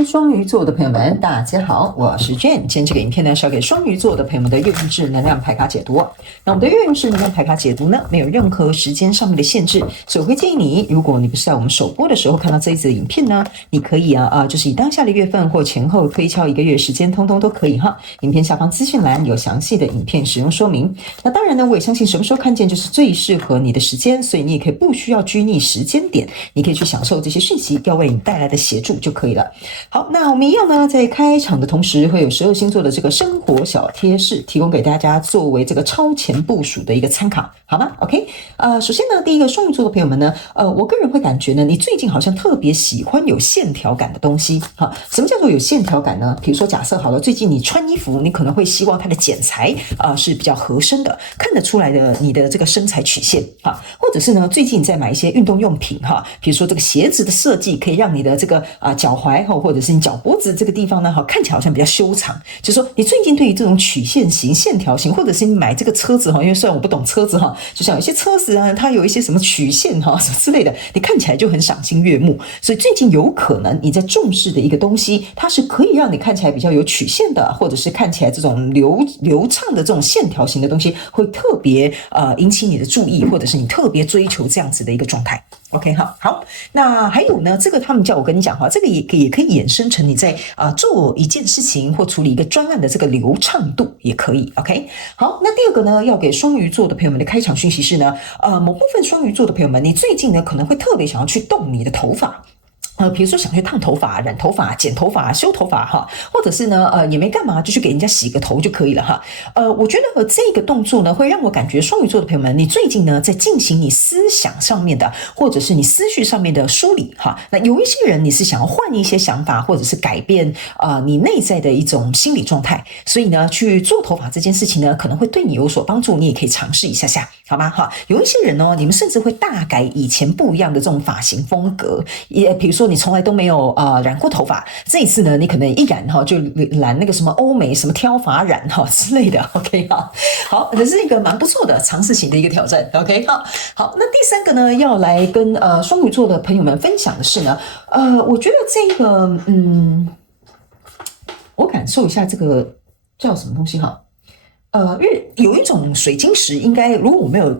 Hello， 雙魚座的朋友們，大家好，我是 Jane。今天這個影片呢是要給雙魚座的朋友們的月運勢能量牌卡解讀。那我們的月運勢能量牌卡解讀呢，沒有任何時間上面的限制，所以我會建議你，如果你不是在我們首播的時候看到這一支影片呢，你可以就是以當下的月份或前後推敲1個月時間，通通都可以哈。影片下方資訊欄有詳細的影片使用說明。那當然呢，我也相信什麼時候看見就是最適合你的時間，所以你也可以不需要拘泥時間點，你可以去享受這些訊息要為你帶來的協助就可以了。好，那我們一樣呢，在開場的同時，會有12星座的這個生活小貼士提供給大家，作為這個超前部署的一個參考，好嗎 ？OK， 首先呢，第一個雙魚座的朋友們呢，我個人會感覺呢，你最近好像特別喜歡有線條感的東西。好，什麼叫做有線條感呢？比如說，假設好了，最近你穿衣服，你可能會希望它的剪裁是比較合身的，看得出來的你的這個身材曲線哈，或者是呢，最近你在買一些運動用品哈，比如說這個鞋子的設計可以讓你的這個腳踝或者是你腳脖子這個地方呢，看起來好像比較修長。就是說，你最近對於這種曲線型、線條型，或者是你買這個車子哈，因為雖然我不懂車子哈，就像有些車子啊，它有一些什麼曲線哈什麼之類的，你看起來就很賞心悅目。所以最近有可能你在重視的一個東西，它是可以讓你看起來比較有曲線的，或者是看起來這種流暢的這種線條型的東西，會特別引起你的注意，或者是你特別追求這樣子的一個狀態。OK， 好，那還有呢，這個他們叫我跟你講哈，這個也可以衍生成你在做一件事情或處理一個專案的這個流暢度也可以。OK， 好，那第二個呢，要給雙魚座的朋友們的開場訊息是呢，某部分雙魚座的朋友們，你最近呢可能會特別想要去動你的頭髮。比如說想去燙頭髮、染頭髮、剪頭髮、修頭髮哈，或者是呢也沒幹嘛，就去給人家洗個頭就可以了哈。我覺得這個動作呢，會讓我感覺雙魚座的朋友們，你最近呢在進行你思想上面的，或者是你思緒上面的梳理哈。那有一些人你是想要換一些想法，或者是改變你內在的一種心理狀態，所以呢去做頭髮這件事情呢，可能會對你有所幫助，你也可以嘗試一下下，好嗎？哈，有一些人呢，你們甚至會大改以前不一樣的這種髮型風格，也比如說你從來都沒有染過頭髮，這一次呢，你可能一染就染那個什麼歐美什麼挑髮染之類的。OK 好，這是一個蠻不錯的嘗試型的一個挑戰。OK 好，那第三個呢，要來跟雙魚座的朋友們分享的是呢，我覺得這個我感受一下這個叫什麼東西哈。因為有一種水晶石，應該如果我沒有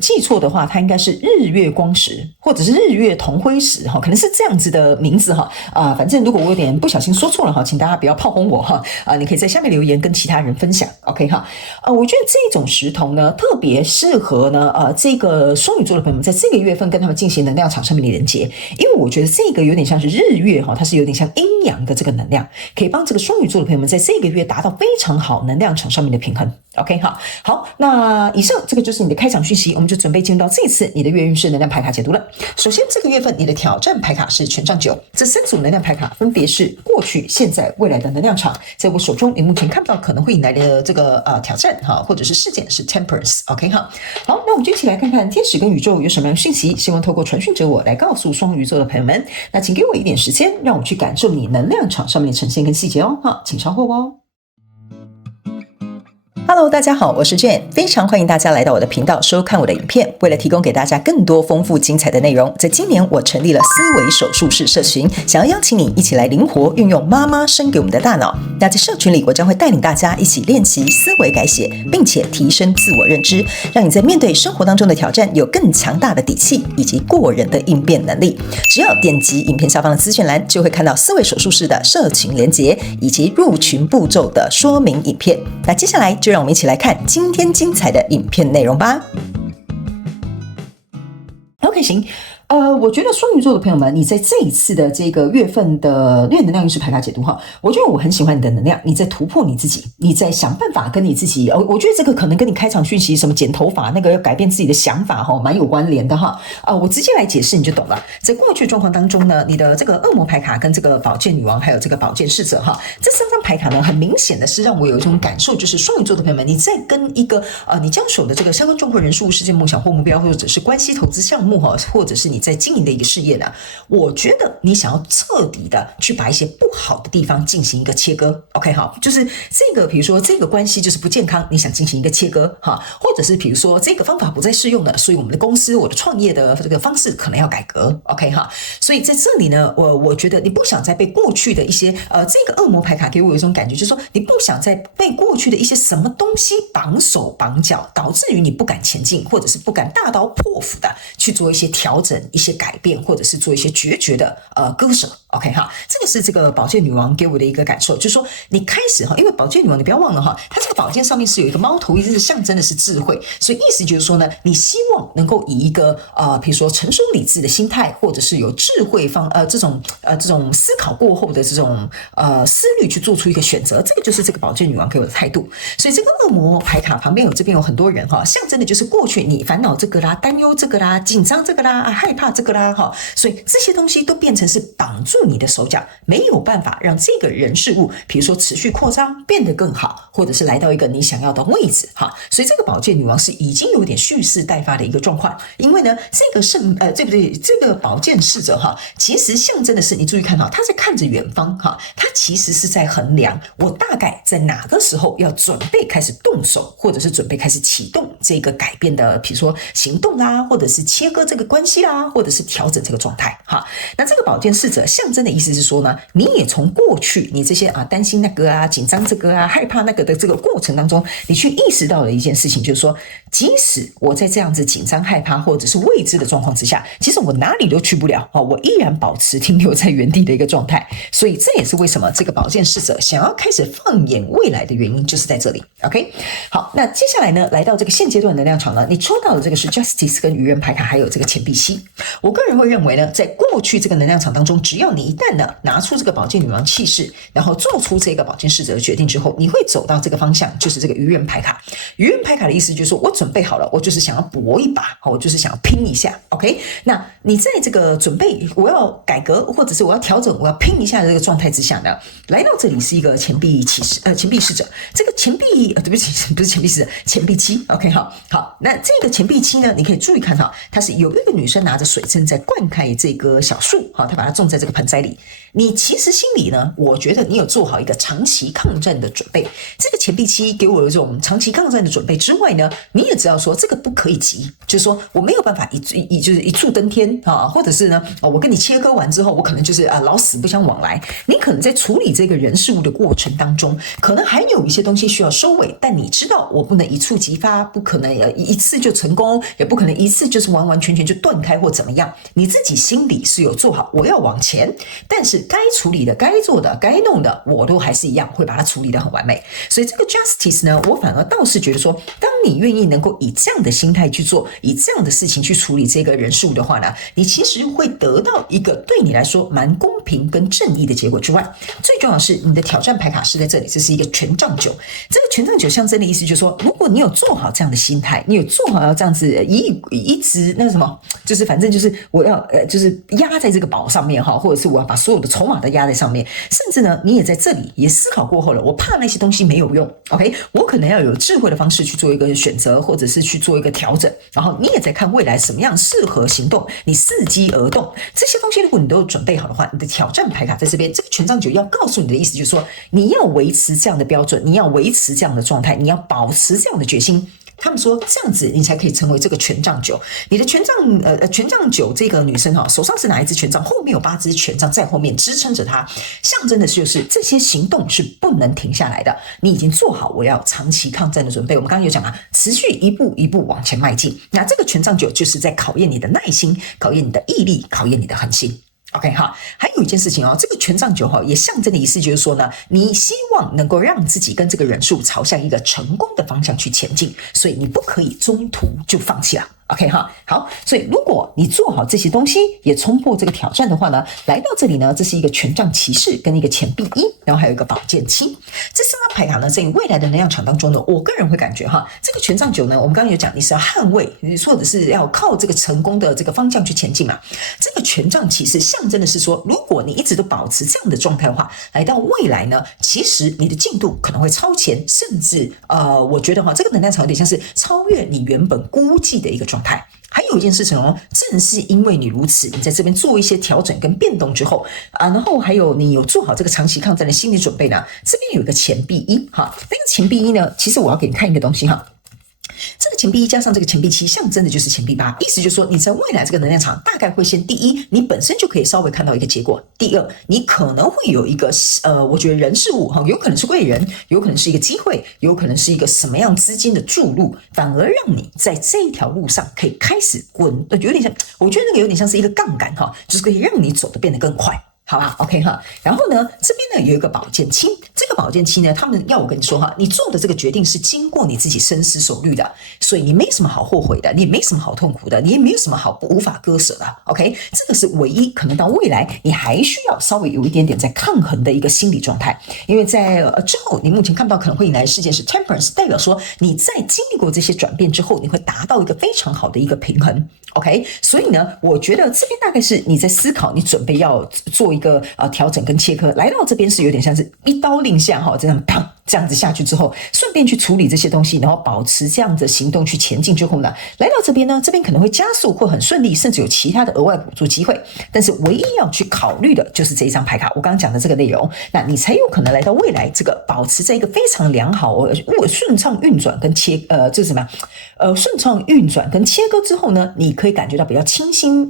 記錯的話，它應該是日月光石，或者是日月同輝石哈，可能是這樣子的名字哈。反正如果我有點不小心說錯了哈，請大家不要炮轟我哈。你可以在下面留言跟其他人分享。OK 哈。我覺得這種石頭呢，特別適合呢這個雙魚座的朋友們在這個月份跟他們進行能量場上面的連接，因為我覺得這個有點像是日月哈，它是有點像陰陽的這個能量，可以幫這個雙魚座的朋友們在這個月達到非常好能量場上面的平衡。OK 好，那以上這個就是你的開場訊息，我們就準備進入到這一次你的月運勢能量牌卡解讀了。首先，這個月份你的挑戰牌卡是權杖9，這3組能量牌卡分別是過去、現在、未來的能量場。在我手中，你目前看不到可能會引來的這個挑戰或者是事件是 Temperance。OK 好，那我們就一起來看看天使跟宇宙有什麼樣的訊息，希望透過傳訊者我來告訴雙魚座的朋友們。那請給我一點時間，讓我去感受你能量場上面的呈現跟細節哦。好，請稍後哦。Hello， 大家好，我是 Jane， 非常歡迎大家來到我的頻道收看我的影片。為了提供給大家更多豐富精彩的內容，在今年我成立了思維手術室社群，想要邀請你一起來靈活運用媽媽生給我們的大腦。那在社群裡，我將會帶領大家一起練習思維改寫，並且提升自我認知，讓你在面對生活當中的挑戰有更強大的底氣以及過人的應變能力。只要點擊影片下方的資訊欄，就會看到思維手術室的社群連結以及入群步驟的說明影片。那接下來就讓我們一起來看今天精彩的影片內容吧。OK， 行。我覺得双魚座的朋友們，你在這一次的這個月份的月能量運勢牌卡解讀哈，我覺得我很喜歡你的能量，你在突破你自己，你在想辦法跟你自己，我覺得这個可能跟你開場訊息什麼剪頭髮那個要改變自己的想法哈，蠻有關聯的哈。我直接來解釋你就懂了。在過去的狀況當中呢，你的這個惡魔牌卡跟這個寶劍女王還有這個寶劍侍者哈，這3張牌卡呢，很明顯的是讓我有一種感受，就是雙魚座的朋友們，你在跟一個你交手的這個相關狀況、人事物、事件、夢想或目標，或者是關係、投資項目哈，或者是你在經營的一個事業呢，我覺得你想要徹底的去把一些不好的地方進行一個切割 ，OK 好，就是這個比如說這個關係就是不健康，你想進行一個切割哈，或者是比如說這個方法不再適用了，所以我們的公司我的創業的這個方式可能要改革 ，OK 哈，所以在這裡呢，我覺得你不想再被過去的一些這個惡魔牌卡給我有一種感覺，就是說你不想再被過去的一些什麼東西綁手綁腳，導致於你不敢前進，或者是不敢大刀破斧的去做一些調整、一些改變，或者是做一些決絕的割捨。OK 哈，這個是這個寶劍女王給我的一個感受，就是說你開始哈，因為寶劍女王你不要忘了哈，它這個寶劍上面是有一個貓頭鷹，是象徵的是智慧，所以意思就是說呢，你希望能夠以一個比如說成熟理智的心態，或者是有智慧這種思考過後的這種思慮去做出一個選擇，這個就是這個寶劍女王給我的態度。所以這個惡魔牌卡旁邊這邊有很多人哈，象徵的就是過去你煩惱這個啦、擔憂這個啦、緊張這個啦、害怕這個啦哈，所以這些東西都變成是綁住你的手腳，沒有辦法讓這個人事物，比如說持續擴張，變得更好，或者是來到一個你想要的位置哈。所以這個寶劍女王是已經有點蓄勢待發的一個狀況，因為呢，這個寶劍侍者哈，其實象徵的是你注意看哈，他在看着遠方哈，他其實是在衡量我大概在哪個時候要準備開始動手，或者是準備開始啟動這個改變的，比如說行動啦，或者是切割這個關係啦，或者是調整這個狀態哈。那這個寶劍侍者象徵的意思是說呢，你也從過去你這些擔心那個緊張這個害怕那個的這個過程當中，你去意識到了一件事情，就是說，即使我在這樣子緊張害怕或者是未知的狀況之下，其實我哪裡都去不了，我依然保持停留在原地的一個狀態。所以這也是為什麼這個寶劍侍者想要開始放眼未來的原因，就是在這裡。OK， 好，那接下來呢，來到這個現階段能量場呢，你抽到的這個是 Justice 跟愚人牌卡，還有這個錢幣七。我個人會認為呢，在過去這個能量場當中，只要你一旦呢拿出這個寶劍女王氣勢，然後做出這個寶劍侍者的決定之後，你會走到這個方向，就是這個愚人牌卡。愚人牌卡的意思就是說，我準備好了，我就是想要搏一把，我就是想要拼一下。OK， 那你在這個準備我要改革，或者是我要調整，我要拼一下的這個狀態之下呢，來到這裡是一個錢幣侍者，這個錢幣對不起，不是錢幣侍者，錢幣七。OK， 好，那這個錢幣七呢，你可以注意看哈，它是有一個女生拿着水正在灌溉這個小樹，好，她把它種在這個盆栽裡。你其實心裡呢，我覺得你有做好一個長期抗戰的準備。這個錢幣七給我有這種長期抗戰的準備之外呢，你也知道說這個不可以急，就是說我沒有辦法就是一柱登天啊，或者是呢，我跟你切割完之後，我可能就是老死不相往來。你可能在處理這個人事物的過程當中，可能還有一些東西需要收尾，但你知道我不能一觸即發，不可能一次就成功，也不可能一次就是完完全全就斷開或怎麼樣。你自己心裡是有做好我要往前，但是該處理的、該做的、該弄的，我都還是一樣會把它處理得很完美。所以這個 Justice 呢，我反而倒是覺得說，當你願意能夠以這樣的心態去做，以這樣的事情去處理這個人事物的話呢，你其實會得到一個對你來說蠻公平跟正義的結果之外，最重要的是你的挑戰牌卡是在這裡，這是一個權杖九。這個權杖九象徵的意思就是說，如果你有做好這樣的心態，你有做好要這樣子一直那個什麼，就是反正就是我要就是壓在這個寶上面哈，或者是我要把所有的籌碼都壓在上面，甚至呢，你也在這裡也思考過後了，我怕那些東西沒有用 ，OK， 我可能要有智慧的方式去做一個選擇，或者是去做一個調整，然後你也在看未來什麼樣適合行動，你伺機而動，這些東西如果你都有準備好的話，你的挑戰牌卡在這邊，這個權杖九要告訴你的意思就是說，你要維持這樣的標準，你要維持這樣的狀態，你要保持這樣的決心。他們說這樣子你才可以成為這個權杖九。你的權杖九這個女生哈，手上是拿一支權杖，後面有8支權杖在後面支撐着她，象徵的就是這些行動是不能停下來的。你已經做好我要長期抗戰的準備。我們剛剛有講啊，持續一步一步往前邁進。那這個權杖九就是在考驗你的耐心，考驗你的毅力，考驗你的恆心。OK 哈，還有一件事情哦，這個權杖九哈也象徵的意思就是說呢，你希望能夠讓自己跟這個人數朝向一個成功的方向去前進，所以你不可以中途就放棄了。OK 哈，好，所以如果你做好這些東西，也衝破這個挑戰的話呢，來到這裡呢，這是一個權杖騎士跟一個錢幣一，然後還有一個寶劍七。這3張牌卡呢，在未來的能量場當中呢，我個人會感覺哈，這個權杖九呢，我們剛剛有講，你是要捍衛，或者是要靠這個成功的這個方向去前進嘛。這個權杖騎士象徵的是說，如果你一直都保持這樣的狀態的話，來到未來呢，其實你的進度可能會超前，甚至我覺得哈，這個能量場有點像是超越你原本估計的一個狀態。還有一件事情哦，正是因為你如此，你在這邊做一些調整跟變動之後啊，然後還有你有做好這個長期抗戰的心理準備呢，這邊有一個錢幣一哈，那個錢幣一呢，其實我要給你看一個東西哈。這個錢幣一加上這個錢幣七，象徵的就是錢幣八，意思就是說你在未來這個能量場大概會先第一，你本身就可以稍微看到一個結果；第二，你可能會有一個我覺得人事物哈，有可能是貴人，有可能是一個機會，有可能是一個什麼樣資金的注入，反而讓你在這一條路上可以開始滾，有點像，我覺得那個有點像是一個槓桿哈，就是可以讓你走得變得更快。好吧 ，OK 哈，然後呢，這邊呢有一個寶劍七，這個寶劍七呢，他們要我跟你說哈，你做的這個決定是經過你自己深思熟慮的，所以你沒什麼好後悔的，你也沒什麼好痛苦的，你也沒有什麼好無法割捨的 ，OK， 這個是唯一可能到未來你還需要稍微有一點點在抗衡的一個心理狀態，因為在之後你目前看不到可能會迎來的事件是 Temperance， 代表說你在經歷過這些轉變之後，你會達到一個非常好的一個平衡。OK， 所以呢，我覺得這邊大概是你在思考，你準備要做一個調整跟切割，來到這邊是有點像是一刀令下哈，這樣砰這樣子下去之後，順便去處理這些東西，然後保持這樣的行動去前進之後呢，來到這邊呢，這邊可能會加速或很順利，甚至有其他的額外補助機會。但是唯一要去考慮的就是這一張牌卡，我剛剛講的這個內容，那你才有可能來到未來這個保持在一個非常良好順暢運轉跟這是什麼？順暢運轉跟切割之後呢，你可以感覺到比較輕盈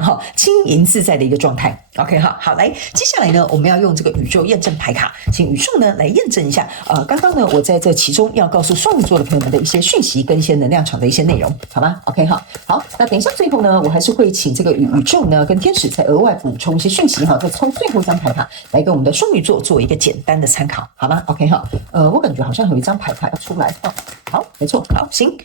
哈，輕盈自在的一個狀態。OK 哈，好，來，接下来呢，我們要用這個宇宙驗證牌卡，請宇宙呢來驗證一下。剛剛呢，我在這其中要告訴雙魚座的朋友們的一些訊息跟一些能量場的一些內容，好嗎 ？OK 哈，好，那等一下最後呢，我還是會請這個宇宙呢跟天使再額外補充一些訊息哈，再抽最後一張牌卡來給我們的雙魚座做一個簡單的參考，好嗎 ？OK 哈，我感覺好像有一張牌卡要出來哦，好，沒錯，好，行。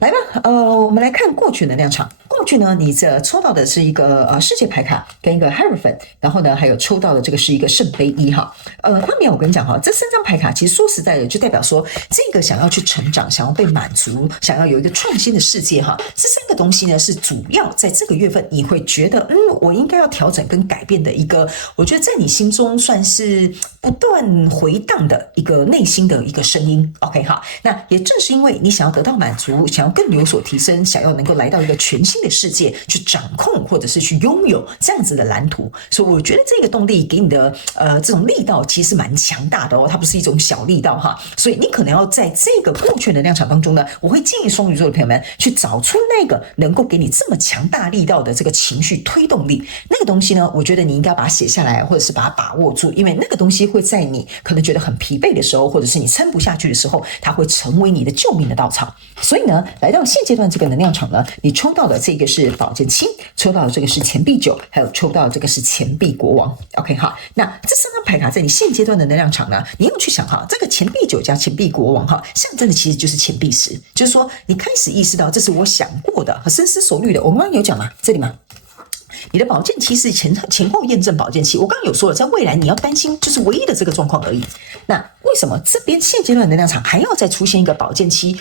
來吧，我們來看過去能量場。過去呢，你這抽到的是一個世界牌卡跟一個 Hierophant， 然後呢，還有抽到的這個是一個聖杯一哈。那沒有，我跟你講哈，這3張牌卡其實說實在的，就代表說這個想要去成長、想要被滿足、想要有一個創新的世界哈。這3個東西呢，是主要在這個月份你會覺得，我應該要調整跟改變的一個，我覺得在你心中算是不斷回盪的一個內心的一個聲音。OK 哈，那也正是因為你想要得到滿足，想要更有所提升，想要能夠來到一個全新的世界去掌控或者是去擁有這樣子的藍圖，所以我覺得這個動力給你的這種力道其實蠻強大的哦，它不是一種小力道哈，所以你可能要在這個過去能量場當中呢，我會建議雙魚座的朋友們去找出那個能夠給你這麼強大力道的這個情緒推動力，那個東西呢，我覺得你應該把它寫下來，或者是把它把握住，因為那個東西會在你可能覺得很疲憊的時候，或者是你撐不下去的時候，它會成為你的救命的稻草。所以呢，來到現階段這個能量場呢，你抽到的這個是寶劍七，抽到的這個是錢幣九，還有抽到的這個是錢幣國王。OK 哈，那這3張牌卡在你現階段的能量場呢，你要去想哈，這個錢幣九加錢幣國王哈，象徵的其實就是錢幣10，就是說你開始意識到這是我想過的和深思熟慮的。我們剛剛有講嘛，這裡嘛。你的寶劍七是前後驗證寶劍七，我剛剛有說了，在未來你要擔心就是唯一的這個狀況而已。那為什麼這邊現階段的能量場還要再出現一個寶劍七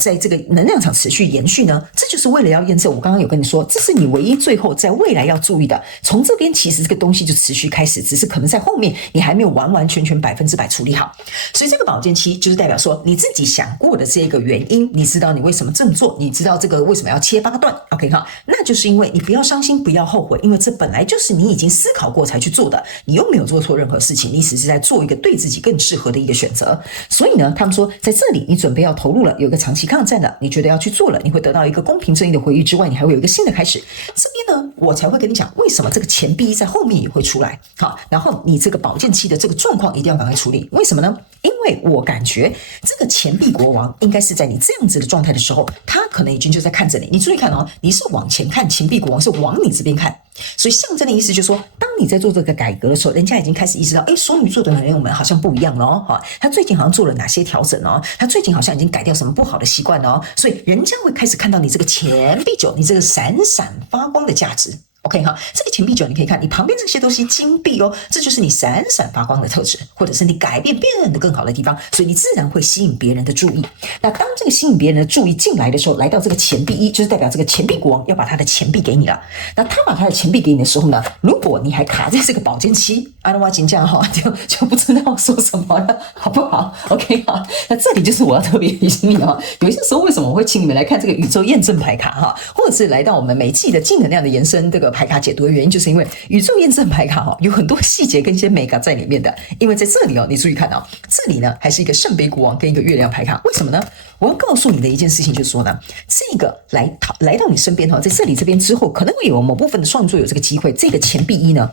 在這個能量場持續延續呢？這就是為了要驗證我剛剛有跟你說，這是你唯一最後在未來要注意的。從這邊其實這個東西就持續開始，只是可能在後面你還沒有完完全全100%處理好。所以這個寶劍七就是代表說你自己想過的這個原因，你知道你為什麼這麼做，你知道這個為什麼要切8段 OK 哈，那就是因為你不要傷心，不要後悔，因為這本來就是你已經思考過才去做的，你又沒有做錯任何事情，你只是在做一個對自己更適合的一個選擇。所以呢，他們說在這裡你準備要投入了，有一個長期抗戰了，你覺得要去做了，你會得到一個公平正義的回憶之外，你還會有一個新的開始。這邊呢，我才會跟你講為什麼這個錢幣在後面也會出來。好，然後你這個寶劍七的這個狀況一定要趕快處理。為什麼呢？因為我感覺這個錢幣國王應該是在你這樣子的狀態的時候，他可能已經就在看着你。你注意看哦，你是往前看，錢幣國王是往你這邊看，所以象徵的意思就是說，當你在做這個改革的時候，人家已經開始意識到，雙魚座的朋友們好像不一樣了哦，他最近好像做了哪些調整哦，他最近好像已經改掉什麼不好的習慣哦，所以人家會開始看到你這個錢幣九，你這個閃閃發光的價值。OK 哈，這個錢幣九你可以看，你旁邊這些都是金幣哦，這就是你閃閃發光的特質，或者是你改變變得更好的地方，所以你自然會吸引別人的注意。那當這個吸引別人的注意進來的時候，來到這個錢幣一，就是代表這個錢幣國王要把他的錢幣給你了。那他把他的錢幣給你的時候呢，如果你還卡在這個寶劍七，阿拉瓦金這樣哈，就不知道說什麼了，好不好 ？OK 哈，那這裡就是我要特別提醒你哈，有一些時候為什麼我會請你們來看這個宇宙驗證牌卡哈，或者是來到我們每季的淨能量的延伸這個牌卡解讀的原因，就是因為宇宙驗證牌卡有很多細節跟一些美感在裡面的。因為在這裡你注意看這裡呢還是一個聖杯國王跟一個月亮牌卡，為什麼呢？我要告訴你的一件事情就是說呢，這個來到你身邊在這裡這邊之後，可能會有某部分的雙魚座有這個機會。這個錢幣一呢，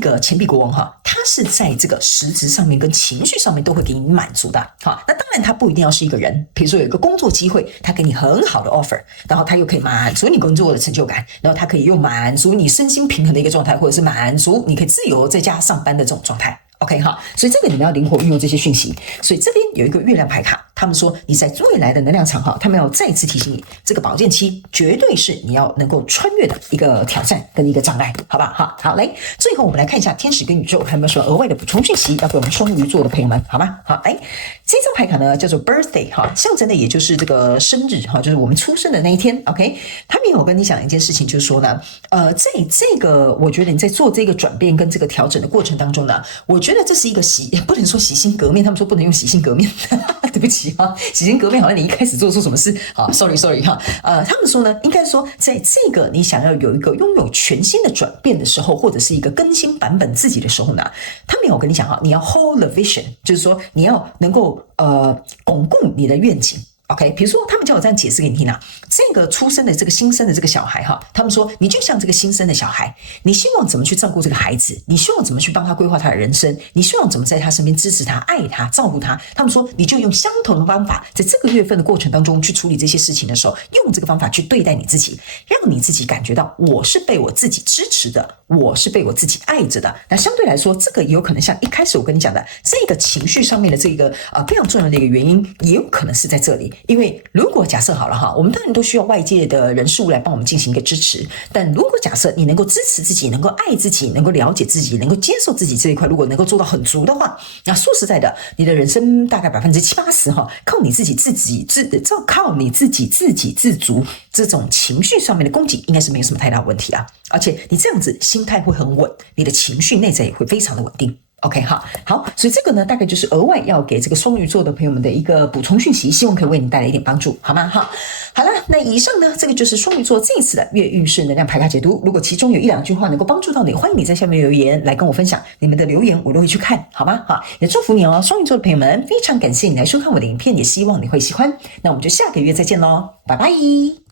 這個錢幣國王它是在這個實質上面跟情緒上面都會給你滿足的。那當然它不一定要是一個人，比如說有一個工作機會，他給你很好的 offer， 然後他又可以滿足你工作的成就感，然后他可以又滿足你身心平衡的一個狀態，或者是滿足你可以自由在家上班的這種狀態。OK 哈，所以這個你們要靈活運用這些訊息。所以這邊有一個月亮牌卡，他們說你在未來的能量場他們要再次提醒你，這個寶劍七絕對是你要能夠穿越的一個挑戰跟一個障礙，好不好？好，來，最後我們來看一下天使跟宇宙還有沒有說額外的補充訊息要給我們雙魚座的朋友們，好嗎？好，來，這張牌卡呢叫做 birthday 象徵的也就是這個生日就是我們出生的那一天。OK， 他們有跟你講一件事情，就是說呢，在這個我覺得你在做這個轉變跟這個調整的過程當中呢，我覺得這是一個不能說洗心革面，他們說不能用洗心革面，對不起洗心革面好像你一開始做錯什麼事，sorry 他們說呢，應該說在這個你想要有一個擁有全新的轉變的時候，或者是一個更新版本自己的時候呢，他們有跟你講你要 hold the vision， 就是說你要能夠鞏固你的願景。OK， 比如說他們叫我這樣解釋給你聽這個出生的這個新生的這個小孩他們說你就像這個新生的小孩，你希望怎麼去照顧這個孩子，你希望怎麼去幫他規劃他的人生，你希望怎麼在他身邊支持他、愛他、照顧他。他們說你就用相同的方法，在這個月份的過程當中去處理這些事情的時候，用這個方法去對待你自己，讓你自己感覺到我是被我自己支持的，我是被我自己愛着的。那相對來說，這個也有可能像一開始我跟你講的這個情緒上面的這個非常重要的一個原因，也有可能是在這裡。因為如果假設好了我們當然都需要外界的人事物來幫我們進行一個支持，但如果假設你能夠支持自己，能夠愛自己，能夠了解自己，能夠接受自己这一塊，如果能夠做到很足的話，那說實在的，你的人生大概70%-80%靠你自己靠你自己自足，這種情緒上面的供給應該是沒有什麼太大問題而且你這樣子心態會很穩，你的情緒內在也會非常的穩定。OK 好，所以這個呢，大概就是額外要給這個雙魚座的朋友們的一個補充訊息，希望可以為你帶來一點幫助，好嗎？好了，那以上呢，這個就是雙魚座這一次的月運勢能量牌卡解讀。如果其中有1-2句話能夠幫助到你，歡迎你在下面留言來跟我分享，你們的留言我都會去看，好嗎？也祝福你雙魚座的朋友們，非常感謝你來收看我的影片，也希望你會喜歡。那我們就下個月再見嘍，拜拜。